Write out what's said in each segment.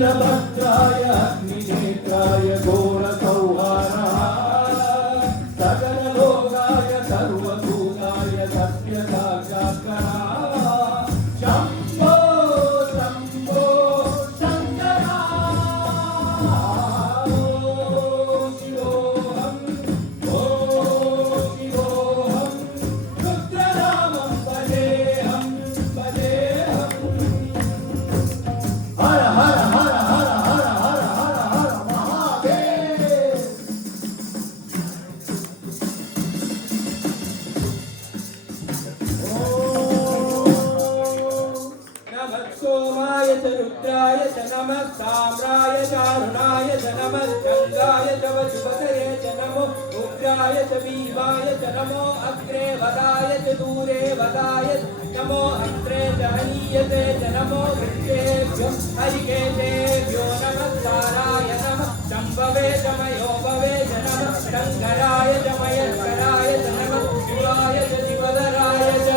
वीरभद्राय अग्निनेत्राय घोरसंहारः सकललोकाय सर्वभूताय सत्यसाक्षात्कारः शम्भो शम्भो शङ्करः शिवोऽहं शिवोऽहं रुद्रनामं भजेऽहं भजेऽहं हर हर हर हर हर हर हर हर महादेव नमः सोमाय च रुद्राय च नमः साम्राय च अरुणाय च नमः गंगाय च वसुपतये च नमो उग्राय च भीमाय च नमो अग्रे वदाय च दूरे वदाय नमो अग्रे च हनीयते च नमो वृक्षेभ्यो हरिकेशेभ्यो नमः साराय नमः शम्भवे च मयोभवे च नमः शङ्कराय च मयस्कराय च नमः शिवाय च शिवधराय च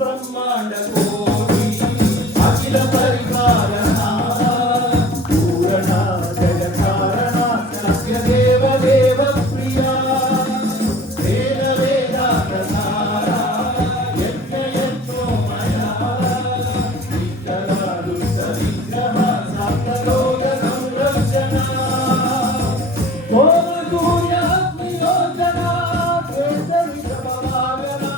ब्रह्मांड कोटि अखिल परिपालना पूर्णा जगत्कारणा सत्य देव देव प्रिया वेद वेदांतसारा यज्ञ यज्ञोमया विठ्ठला दुष्ट विग्रह सप्तलोक संरक्षणा ओम सूर्य अग्नियोजना केसरी प्रभावना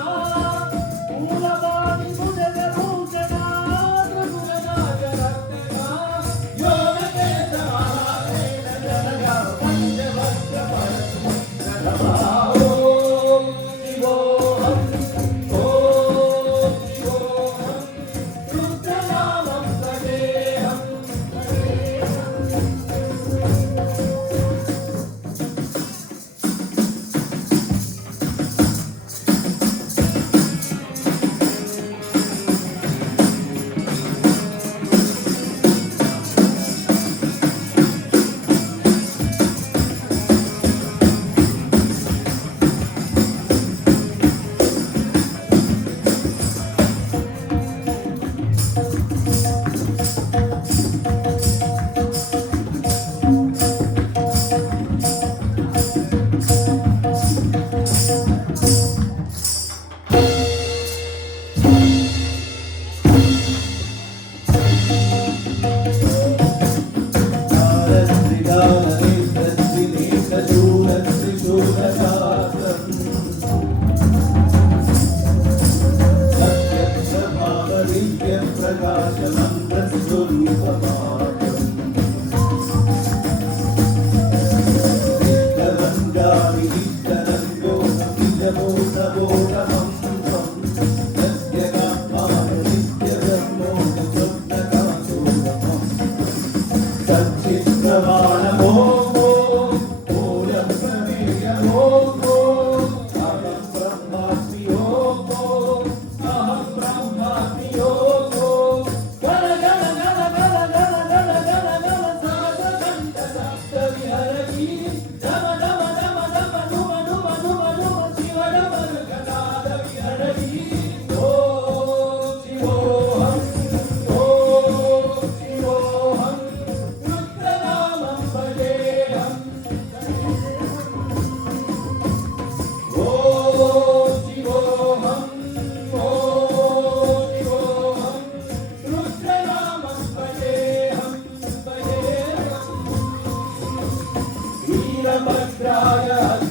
वीरभद्राय